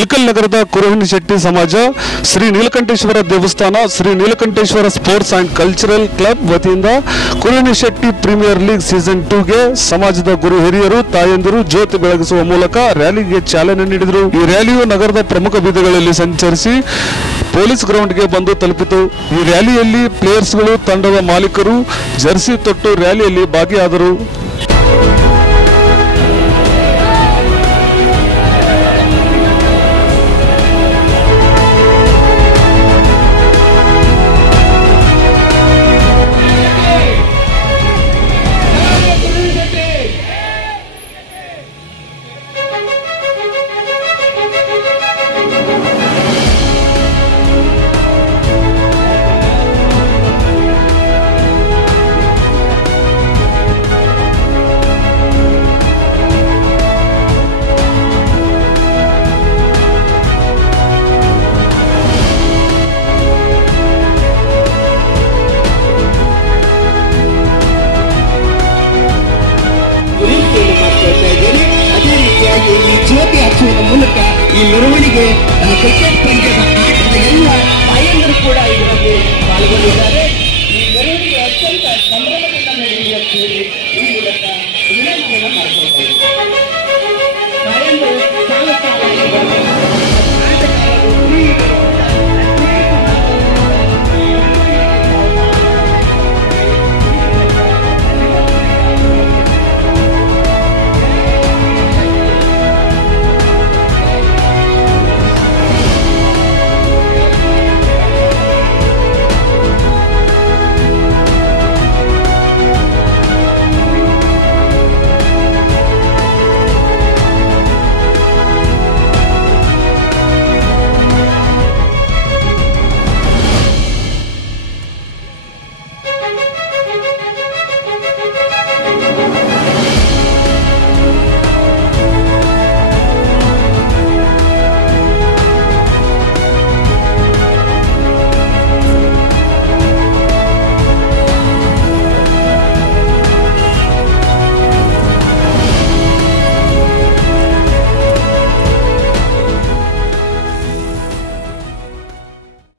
ಇಳಕಲ್ ನಗರದ ಕುರುಹಿಣಿ ಶೆಟ್ಟಿ ಸಮಾಜ, ಶ್ರೀ ನೀಲಕಂಠೇಶ್ವರ ದೇವಸ್ಥಾನ, Shri Neelakanteshwara sports and cultural club ವತಿಯಿಂದ ಕುರುಹಿಣಿ ಶೆಟ್ಟಿ ಪ್ರೀಮಿಯರ್ ಲೀಗ್ ಸೀಸನ್ 2ಗೆ ಸಮಾಜದ ಗುರು ಹಿರಿಯರು ತಾಯಂದಿರು ಜ್ಯೋತಿ ಬೆಳಗಿಸುವ ಮೂಲಕ ರ್ಯಾಲಿಗೆ ಚಾಲನೆ ನೀಡಿದರು. ಈ ರ್ಯಾಲಿಯು ನಗರದ ಪ್ರಮುಖ ಬೀದಿಗಳಲ್ಲಿ ಸಂಚರಿಸಿ ಪೊಲೀಸ್ ಗ್ರೌಂಡ್ಗೆ ಬಂದು ತಲುಪಿತು. ಈ ರ್ಯಾಲಿಯಲ್ಲಿ ಪ್ಲೇಯರ್ಸ್ಗಳು, ತಂಡದ ಮಾಲೀಕರು ಜರ್ಸಿ ತೊಟ್ಟು ರ್ಯಾಲಿಯಲ್ಲಿ ಭಾಗಿಯಾದರು. ಈ ಜ್ಯೋತಿ ಹಚ್ಚುವ ಮೂಲಕ ಈ ಮೆರವಣಿಗೆ ಕ್ರಿಕೆಟ್ ಪಂದ್ಯದ ಆಟದ ಎಲ್ಲ ತಾಯಂದಿರು ಕೂಡ ಇದರಲ್ಲಿ ಪಾಲ್ಗೊಂಡಿದ್ದಾರೆ.